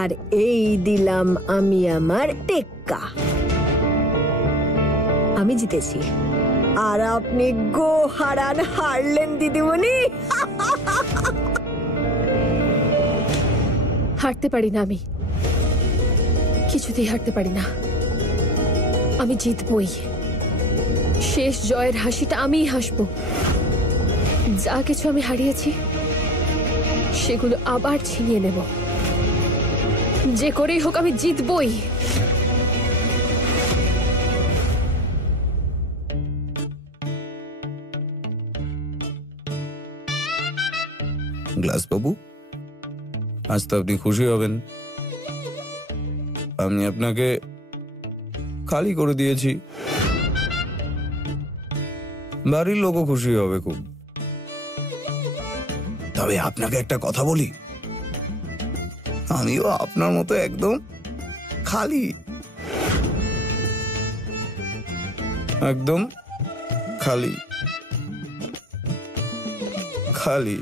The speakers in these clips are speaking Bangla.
আর এই দিলাম আমি আমার টেক্কা। আমি জিতেছি আর আপনি গো হারান হারলেন দিদিমণি। হারতে পারি না, আমি কিছুতেই হারতে পারি না। আমি জিতবই। শেষ জয়ের হাসিটা আমিই হাসবো। যা কিছু আমি হারিয়েছি সেগুলো আবার ছিনিয়ে নেব। যে করেই হোক আমি জিতবই। গ্লাস বাবু, আজ তো আপনি খুশি হবেন। আমি আপনাকে খালি করে দিয়েছি। বাড়ির লোকও খুশি হবে খুব। তবে আপনাকে একটা কথা বলি, আমিও আপনার মতো একদম খালি, একদম খালি খালি।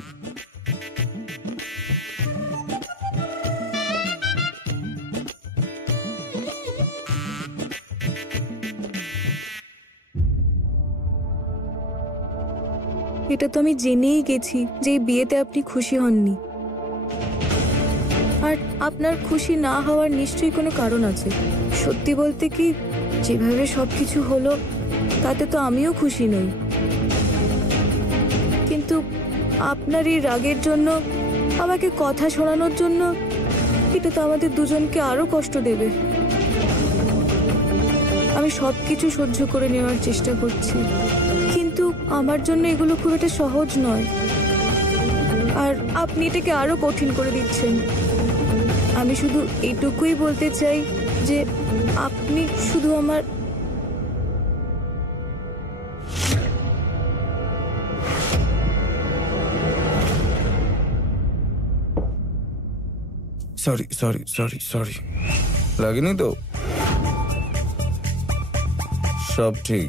এটা তো আমি জেনেই গেছি যে এই বিয়েতে আপনি খুশি হননি, আর আপনার খুশি না হওয়ার নিশ্চয়ই কোনো কারণ আছে। সত্যি বলতে কি, যেভাবে সবকিছু হলো তাতে তো আমিও খুশি নই, কিন্তু আপনার এই রাগের জন্য, আমাকে কথা শোনানোর জন্য, এটা তো আমাদের দুজনকে আরো কষ্ট দেবে। আমি সবকিছু সহ্য করে নেওয়ার চেষ্টা করছি, কিন্তু আমার জন্য এগুলো খুব একটা সহজ নয়, আর আপনি এটাকে আরো কঠিন করে দিচ্ছেন। আমি শুধু এইটুকুই বলতে চাই যে আপনি শুধু আমার সরি সরি সরি সরি, লাগেনি তো? সব ঠিক।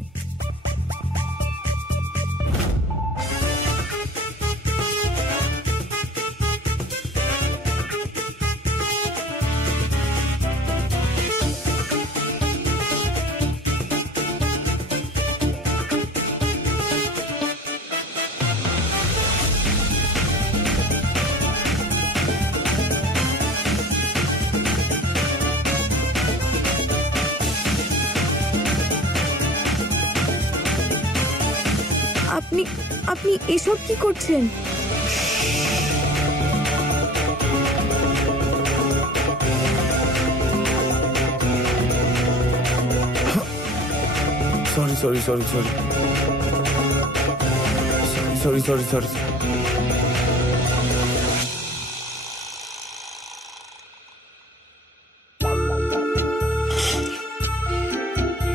আপনি এসব কি করছেন? Sorry sorry sorry sorry sorry sorry sorry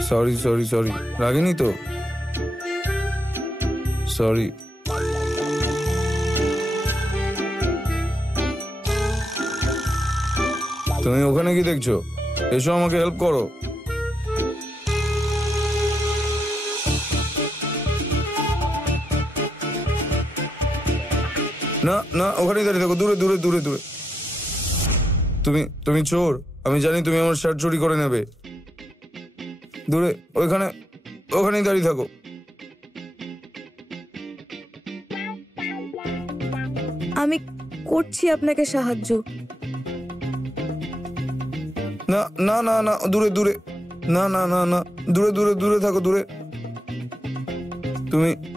sorry sorry sorry, লাগেনি তো? সরি। তুমি ওখানে কি দেখছো? এসো, আমাকে হেল্প করো। না না, ওখানেই দাঁড়িয়ে থাকো, দূরে দূরে দূরে দূরে। তুমি চোর, আমি জানি তুমি আমার শার্ট চুরি করে নেবে। দূরে, ওখানেই দাঁড়িয়ে থাকো। আমি করছি আপনাকে সাহায্য। না না না না, দূরে দূরে, না না না না, দূরে দূরে দূরে থাকো, দূরে।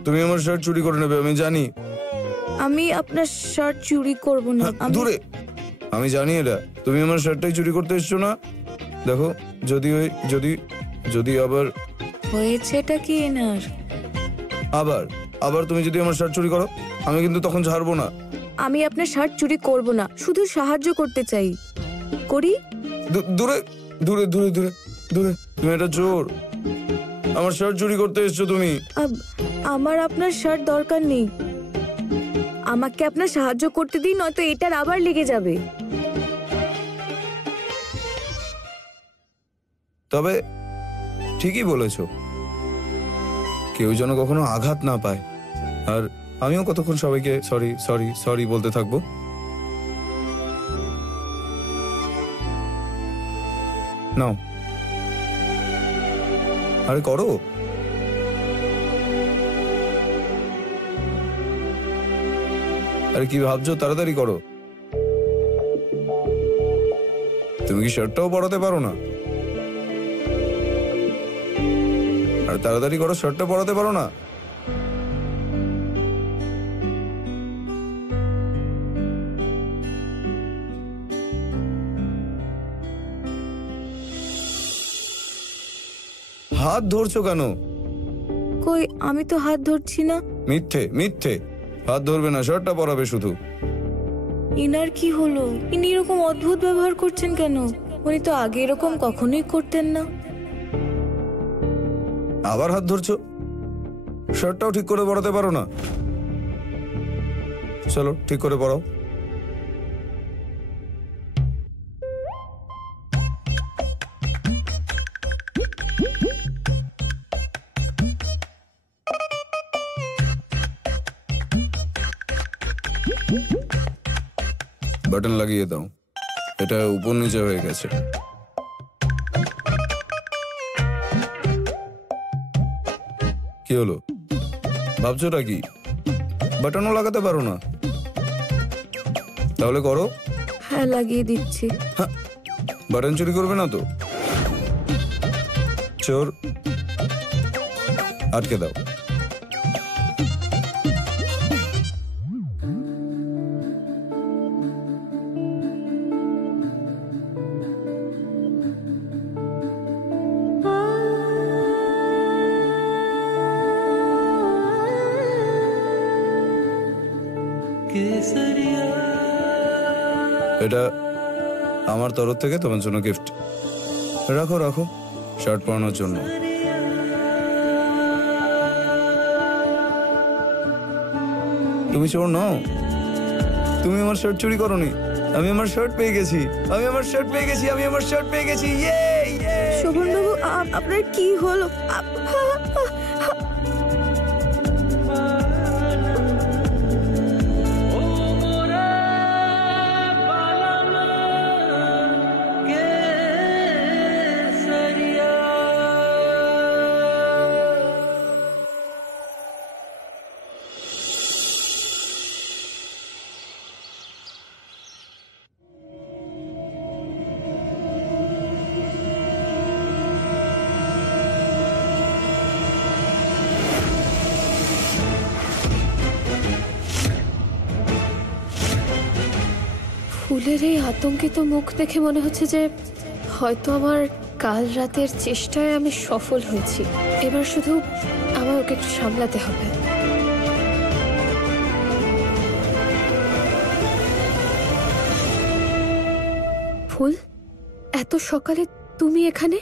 তুমি আমার শার্ট চুরি করে নেবে, আমি জানি। আমি আপনার শার্ট চুরি করব না। দূরে, আমি জানি এটা। তুমি আমার শার্টটাই চুরি করতে এসছো না? দেখো, যদি আবার হয়েছেটা কি এনার? আবার তুমি যদি আমার শার্ট চুরি করো, আমি কিন্তু তখন ছাড়বো না। আমি আপনার শার্ট চুরি করব না, শুধু সাহায্য করতে চাই। করি? দূরে দূরে দূরে দূরে দূরে, তুমি এটা চোর। আমার শার্ট চুরি করতে এসছো তুমি। আমার আপনার শার্ট দরকার নেই, আমাকে আপনার সাহায্য করতে দিন, নয়তো এটার আবার লেগে যাবে। তবে ঠিকই বলেছো, কেউ যেন কখনো আঘাত না পায়। আর আমিও কতক্ষণ সবাইকে সরি সরি সরি বলতে থাকবো। নাও, আরে করো। আরে কি ভাবছো, তাড়াতাড়ি করো। তুমি কি শার্টটাও পরাতে পারো না? আর তাড়াতাড়ি করো, শার্টটা পরাতে পারো না? হাত ধরছো কেন? কই, আমি তো হাত ধরছি না। মিথ্যে মিথ্যে, হাত ধরবে না, শার্টটা পরাবে শুধু। ইনার কি হলো? ইনি এরকম অদ্ভুত ব্যবহার করছেন কেন? উনি তো আগে এরকম কখনোই করতেন না। আবার হাত ধরছো? শার্টটাও ঠিক করে পরাতে পারো না? চলো ঠিক করে পরাও। বাটন লাগিয়ে দাও, এটা উপর নিচে হয়ে গেছে। কি হলো, ভাবছোটা কি? বাটনও লাগাতে পারো না? তাহলে করো। হ্যাঁ, লাগিয়ে দিচ্ছি। হ্যাঁ, বাটন চুরি করবে না তো? চোর, আটকে দাও। এটা আমার তরফ থেকে তোমার জন্য গিফট। রাখো রাখো, শার্ট পরানোর জন্য। তুমি চোর নও, তুমি আমার শার্ট চুরি করোনি। আমি আমার শার্ট পেয়ে গেছি, আমি আমার শার্ট পেয়ে গেছি, আমি আমার শার্ট পেয়ে গেছি। ইয়ে ইয়ে। শোভন বাবু, আপনার কি হলো? ফুলের এই আতঙ্কিত মুখ দেখে মনে হচ্ছে যে হয়তো আমার কাল রাতের চেষ্টায় আমি সফল হয়েছি। এবার শুধু আমার ওকে একটু সামলাতে হবে। ফুল, এত সকালে তুমি এখানে?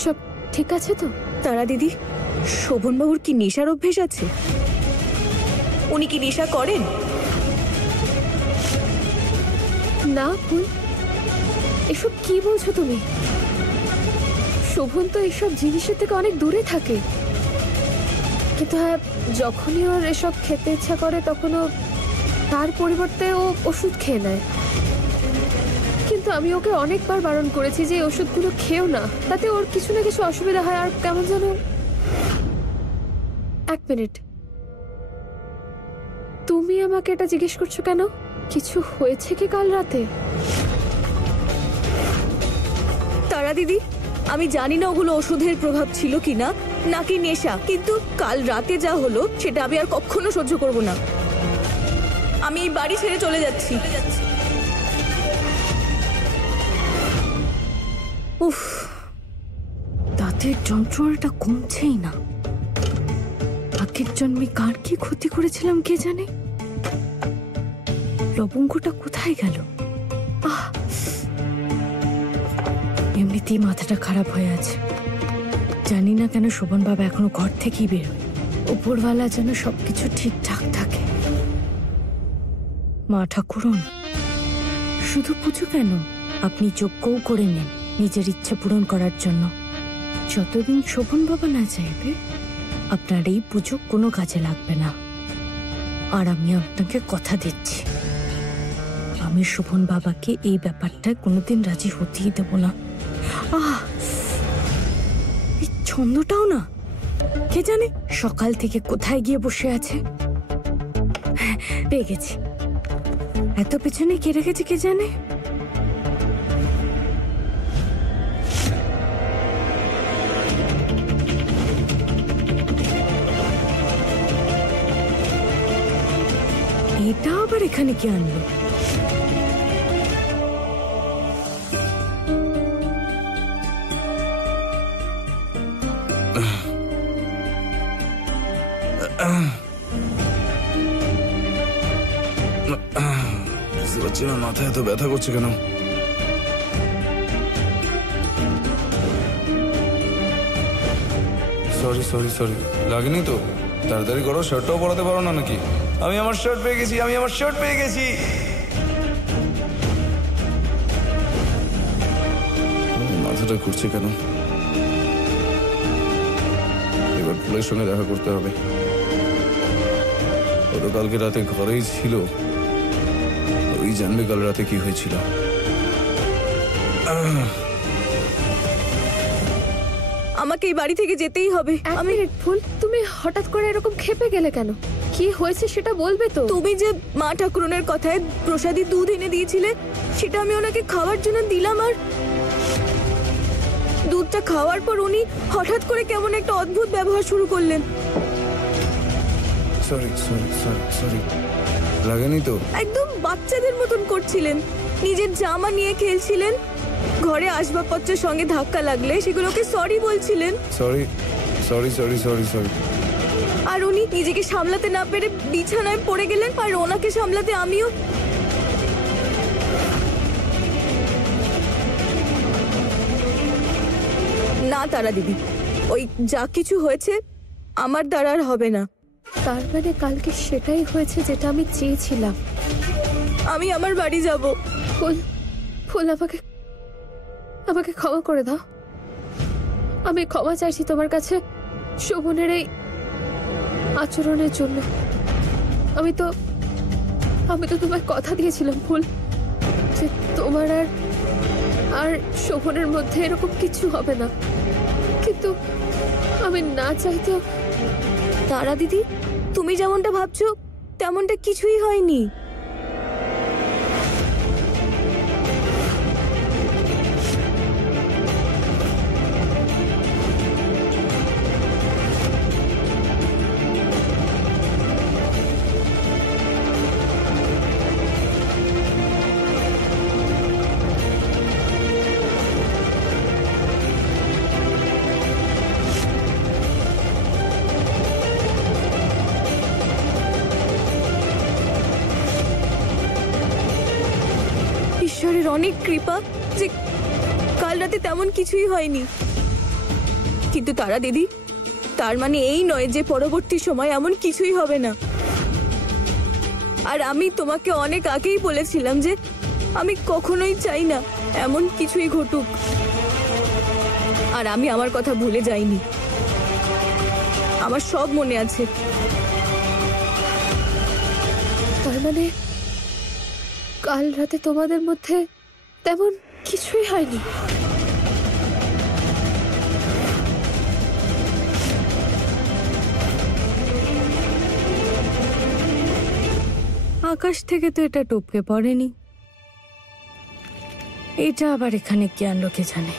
সব ঠিক আছে তো? তারা দিদি, শোভন বাবুর কি নেশার অভ্যেস আছে? উনি কি নেশা করেন? না ফুল, এসব কি বলছো তুমি? শোভন তো এসব জিনিসের থেকে অনেক দূরে থাকে। কিন্তু হ্যাঁ, যখনই ওর এসব খেতে ইচ্ছা করে তখন ও তার পরিবর্তে ও ওষুধ খেয়ে নেয়। কিন্তু আমি ওকে অনেকবার বারণ করেছি যে ওষুধগুলো খেও না, তাতে ওর কিছু না কিছু অসুবিধা হয়। আর কেমন যেন। এক মিনিট, তুমি আমাকে এটা জিজ্ঞেস করছো কেন? কিছু হয়েছে কি কাল রাতে? তারা দিদি, আমি জানি না ওগুলো ওষুধের প্রভাব ছিল কিনা নাকি নেশা, কিন্তু কাল রাতে যা হলো সেটা আমি আর কখনো সহ্য করব না। আমি এই বাড়ি ছেড়ে চলে যাচ্ছি। উফ, দাঁতের যন্ত্রণাটা কমছেই না। আগের জন্মে কার কি ক্ষতি করেছিলাম কে জানে। লবঙ্গটা কোথায় গেল? এমনিতেই মাথাটা খারাপ হয়ে আছে। জানি না কেন শোভন বাবা এখনো ঘর থেকেই বেরোয়। উপরওয়ালা যেন সবকিছু ঠিকঠাক থাকে। মা ঠাকুরন, শুধু পুজো কেন, আপনি যজ্ঞও করে নেন নিজের ইচ্ছা পূরণ করার জন্য। যতদিন শোভন বাবা না চাইবে আপনার এই পুজো কোনো কাজে লাগবে না। আর আমি আপনাকে কথা দিচ্ছি, আমি আমি শোভন বাবাকে এই ব্যাপারটা কোনোদিন রাজি হতেই দেব না। এই ছন্দটাও না, কে জানে সকাল থেকে কোথায় গিয়ে বসে আছে। পেয়ে গেছি, এত পেছনে কে রেখেছে কে জানে। এটা আবার এখানে কি আনলো? বুঝতে পারছি না মাথায় এত ব্যথা করছে কেন। সরি সরি সরি, লাগেনি তো? তাড়াতাড়ি করো, শার্টটাও পরাতে পারো না নাকি? আমি আমার শার্ট পেয়ে গেছি, আমি আমার শার্ট পেয়ে গেছি। মাথাটা ঘুরছে কেন? এবার ফুলের সঙ্গে দেখা করতে হবে। ও তো কালকে রাতে ঘরেই ছিল, ওই জানবে কাল রাতে কি হয়েছিল। আমাকে এই বাড়ি থেকে যেতেই হবে। এক মিনিট ফুল, তুমি হঠাৎ করে এরকম ক্ষেপে গেলে কেন? কি হয়েছে সেটা বলবে তো? তুমি যে মা ঠাকুরনের কথায় প্রসাদী দুধ এনে দিয়েছিলে, সেটা আমি ওনাকে খাওয়ার জন্য দিলাম, আর দুধটা খাওয়ার পর উনি হঠাৎ করে কেমন একটা অদ্ভুত ব্যবহার শুরু করলেন। সরি সরি সরি সরি, লাগেনি তো? একদম বাচ্চাদের মতন করছিলেন, নিজের জামা নিয়ে খেলছিলেন, ঘরে আসবাবপত্রের সঙ্গে ধাক্কা লাগলে সেগুলোকে সরি বলছিলেন। Sorry sorry sorry sorry sorry. আর উনি নিজেকে সামলাতে না পেরে বিছানায় পড়ে গেলেন, আর ওনাকে সামলাতে আমিও। না তারা দিদি, ওই যা কিছু হয়েছে আমার দ্বারা আর হবে না। তার মানে কালকে সেটাই হয়েছে যেটা আমি চেয়েছিলাম। আমি আমার বাড়ি যাব। ফুল ফুল, আমাকে ক্ষমা করে দাও। আমি ক্ষমা চাইছি তোমার কাছে শোভনের এই আচরণের জন্য। আমি তো তোমায় কথা দিয়েছিলাম ফুল, যে তোমার আর শোভনের মধ্যে এরকম কিছু হবে না, কিন্তু আমি না চাইতেও। তারা দিদি, তুমি যেমনটা ভাবছো তেমনটা কিছুই হয়নি। ঈশ্বরের অনেক কৃপা যে কাল রাতে তেমন কিছুই হয়নি। কিন্তু তারা দিদি, তার মানে এই নয় যে পরবর্তী সময় এমন কিছুই হবে না। আর আমি তোমাকে অনেক আগেই বলেছিলাম যে আমি কখনোই চাই না এমন কিছুই ঘটুক। আর আমি আমার কথা ভুলে যাইনি, আমার সব মনে আছে। তার মানে কাল রাতে তোমাদের মধ্যে তেমন কিছুই হয়নি? আকাশ থেকে তো এটা টপকে পড়েনি, এটা আবার এখানে কি আনলো কে জানে।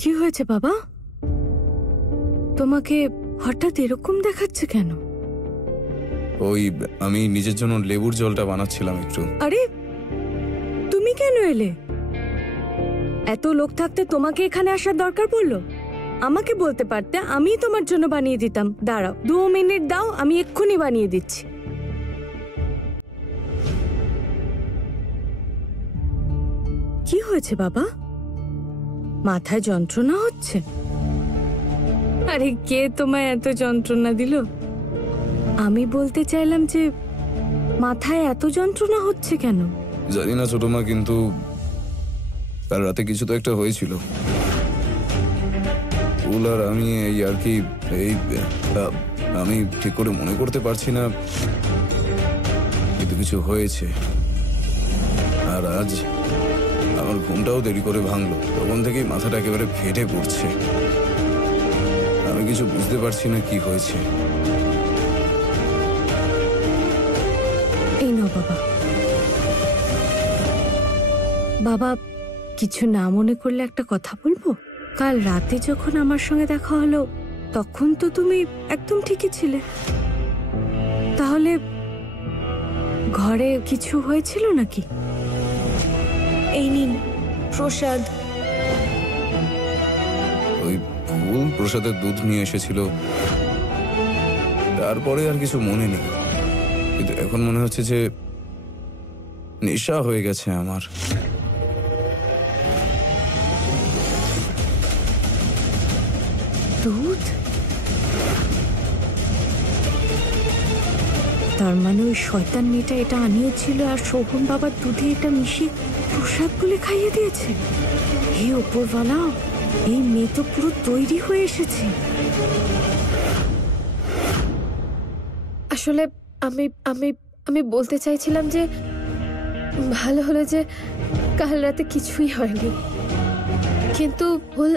কি হয়েছে বাবা? তোমাকে হঠাৎ এরকম দেখাচ্ছে কেন? ওই আমি নিজের জন্য লেবুর জলটা বানাচ্ছিলাম একটু। আরে তুমি কেন এলে? এত লোক থাকতে তোমাকে এখানে আসার দরকার পড়লো? আমাকে বলতে পারতে, আমি তোমার জন্য বানিয়ে দিতাম। দাঁড়াও 2 মিনিট দাও, আমি এক্ষুনি বানিয়ে দিচ্ছি। কি হয়েছে বাবা? মাথায় যন্ত্রণা হচ্ছে? আরে কে তোমায় এত যন্ত্রণা দিল? আমি বলতে চাইলাম যে মাথায় এত যন্ত্রণা হচ্ছে কেন? জানি না ছোট মা, কিন্তু কাল রাতে কিছু তো একটা হয়েছিল। ফুল আর আমি এই আর কি এই আমি ঠিক করে মনে করতে পারছি না, কিন্তু কিছু হয়েছে। আর আজ আমার ঘুমটাও দেরি করে ভাঙলো, তখন থেকেই মাথাটা একেবারে ফেটে পড়ছে। আমি কিছু বুঝতে পারছি না কি হয়েছে। এই নাও বাবা। বাবা, কিছু না মনে করলে একটা কথা বলবো? কাল রাতে যখন আমার সঙ্গে দেখা হলো তখন তো তুমি একদম ঠিকই ছিলে, তাহলে ঘরে কিছু হয়েছিল নাকি? এই নিন প্রসাদ। ওই ফুল প্রসাদের দুধ নিয়ে এসেছিল, তারপরে আর কিছু মনে নেই। কিন্তু এখন মনে হচ্ছে যে নেশা হয়ে গেছে আমার। দুধ? তার মানে ওই শয়তান মেয়েটা এটা আনিয়েছিল আর শোভন বাবার দুধে এটা মিশিয়ে প্রসাদ বলে খাইয়ে দিয়েছে। হে ওপরওয়ালা, এই মেয়ে তো পুরো তৈরি হয়ে এসেছে। আসলে আমি আমি আমি বলতে চাইছিলাম যে ভালো হলো যে কাল রাতে কিছুই হয়নি, কিন্তু ভুল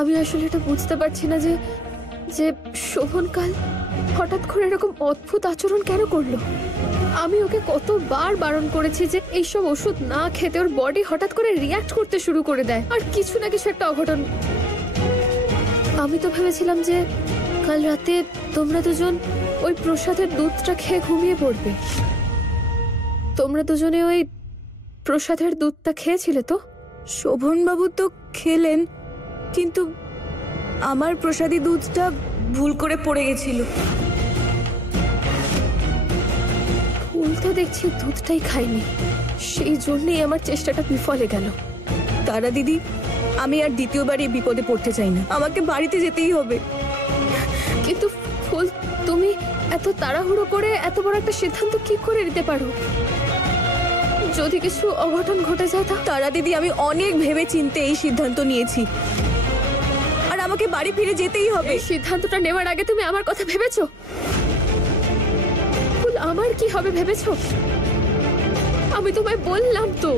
আমি আসলে এটা বুঝতে পারছি না যে যে শোভন কাল হঠাৎ করে এরকম অদ্ভুত আচরণ কেন করলো। আমি ওকে কতবার বারণ করেছি যে এইসব ওষুধ না খেতে, ওর বডি হঠাৎ করে রিয়াক্ট করতে শুরু করে দেয় আর কিছু না কিছু একটা অঘটন। আমি তো ভেবেছিলাম যে কাল রাতে তোমরা দুজন ওই প্রসাদের দুধটা খেয়ে ঘুমিয়ে পড়বে। তোমরা দুজনে ওই প্রসাদের দুধটা খেয়েছিলে তো? শোভন বাবু তো খেলেন, কিন্তু আমার প্রসাদী দুধটা ভুল করে পড়ে গেছিল। ফুল তো দেখছি দুধটাই খাইনি, সেই জন্যই আমার চেষ্টাটা বিফলে গেল। তারা দিদি, আমি আর দ্বিতীয়বার এই বিপদে পড়তে চাই না, আমাকে বাড়িতে যেতেই হবে। কিন্তু ফুল, তুমি এত তাড়াহুড়ো করে এত বড় একটা সিদ্ধান্ত কি করে নিতে পারো? যদি কিছু অঘটন ঘটে যায় তা? তারা দিদি, আমি অনেক ভেবে চিন্তে এই সিদ্ধান্ত নিয়েছি, আর আমাকে বাড়ি ফিরে যেতেই হবে। এই সিদ্ধান্তটা নেওয়ার আগে তুমি আমার কথা ভেবেছো? ফুল, আমার কি হবে ভেবেছো? আমি তোমায় বললাম তো,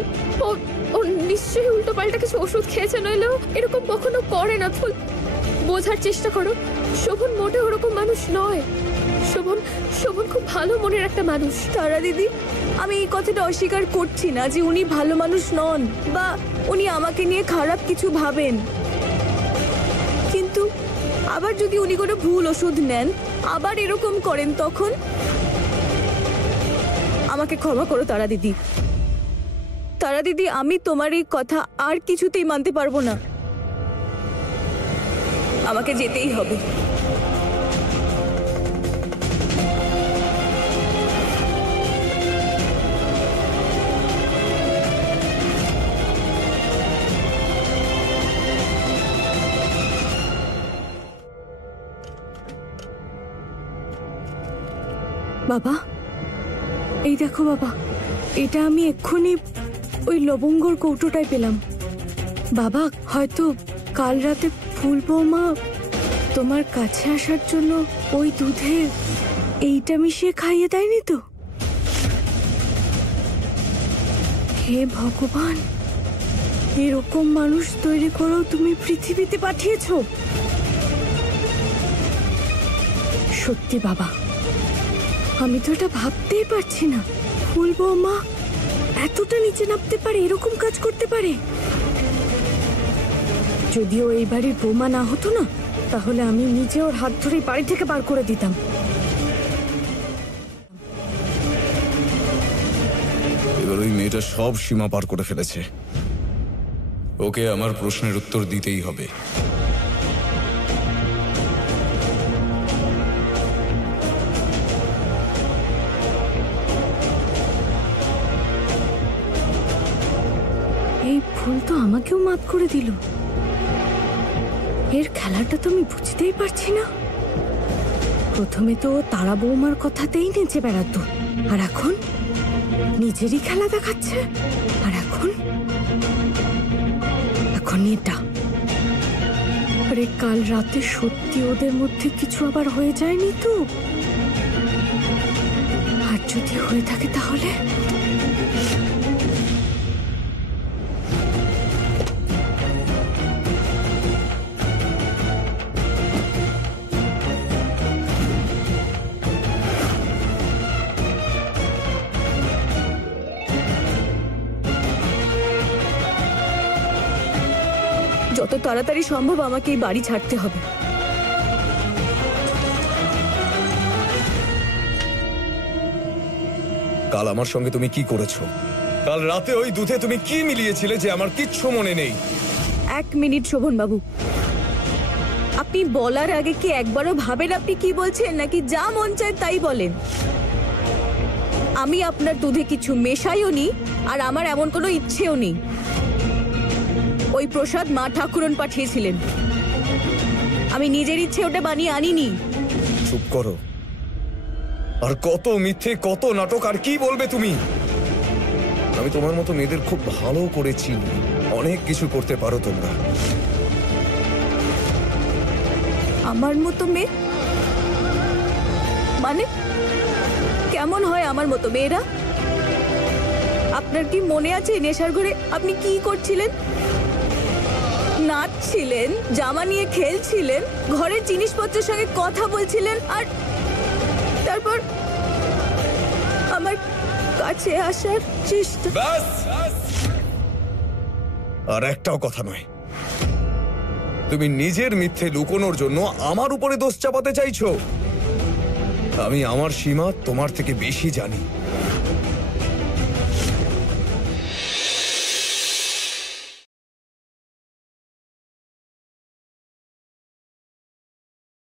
ও নিশ্চয়ই উল্টো পাল্টা কিছু ওষুধ খেয়েছে, নইলে এরকম কখনো করে না। ফুল, বোঝার চেষ্টা করো, শোভন মোটে ওরকম মানুষ নয়। শোভন খুব ভালো মনের একটা মানুষ। তারা দিদি, আমি এই কথাটা অস্বীকার করছি না যে উনি ভালো মানুষ নন বা উনি আমাকে নিয়ে খারাপ কিছু ভাবেন, কিন্তু আবার যদি উনি কোনো ভুল ওষুধ নেন আবার এরকম করেন, তখন আমাকে ক্ষমা করো তারা দিদি। তারা দিদি, আমি তোমার এই কথা আর কিছুতেই মানতে পারবো না, আমাকে যেতেই হবে। বাবা, এই দেখো বাবা, এটা আমি এক্ষুনি ওই লবঙ্গর কৌটোটায় পেলাম। বাবা, হয়তো কাল রাতে ফুল বৌমা তোমার কাছে আসার জন্য ওই দুধে এইটা মিশিয়ে খাইয়ে দেয়নি তো? হে ভগবান, এরকম মানুষ তৈরি করেও তুমি পৃথিবীতে পাঠিয়েছো। সত্যি বাবা, আমি তো এটা ভাবতেই পারছি না ফুল বৌমা এতটা নিচে নামতে পারে, এরকম কাজ করতে পারে। যদিও এই বাড়ির বৌমা না হতো না, তাহলে আমি নিজে ওর হাত ধরেই বাড়ি থেকে বার করে দিতাম। এবার ওই মেয়েটা সব সীমা পার করে ফেলেছে, ওকে আমার প্রশ্নের উত্তর দিতেই হবে। এই ফুল তো আমাকেও মাত করে দিল। এর খেলাটা তো আমি বুঝতেই পারছি না। প্রথমে তো তারা বৌমার কথাতেই নেচে বেড়াতো, আর এখন নিজেরই খেলা দেখাচ্ছে, আর এখন এটা আরে কাল রাতে সত্যি ওদের মধ্যে কিছু আবার হয়ে যায়নি তো? আর যদি হয়ে থাকে তাহলে? যত তাড়াতাড়ি সম্ভব আমাকে এই বাড়ি ছাড়তে হবে। কাল আমার সঙ্গে তুমি কি করেছো? কাল রাতে ওই দুধে তুমি কি মিলিয়েছিলে যে আমার কিচ্ছু মনে নেই? 1 মিনিট শোভন বাবু, আপনি বলার আগে কি একবারও ভাবেন আপনি কি বলছেন, নাকি যা মন চায় তাই বলেন? আমি আপনার দুধে কিছু মেশাইও নি, আর আমার এমন কোনো ইচ্ছেও নেই। ওই প্রসাদ মা ঠাকুরন পাঠিয়েছিলেন, আমি নিজের ইচ্ছে ওটা বানিয়ে আনিনি। চুপ করো। আর কত মিথ্যে, কত নাটক, আর কি বলবে তুমি? আমি তোমার মতো মেয়েদের খুব ভালো করে চিনি। অনেক কিছু করতে পারো তোমরা। আমার মতো মেয়ে মানে? কেমন হয় আমার মতো মেয়েরা? আপনার কি মনে আছে নেশার ঘরে আপনি কি করছিলেন? নাচছিলেন, জামা নিয়ে খেলছিলেন, ঘরের জিনিসপত্রের সঙ্গে কথা বলছিলেন, আর তারপর আমার কাছে আসার চেষ্টা। ব্যাস! আর একটাও কথা নয়। তুমি নিজের মিথ্যে লুকোনোর জন্য আমার উপরে দোষ চাপাতে চাইছো। আমি আমার সীমা তোমার থেকে বেশি জানি।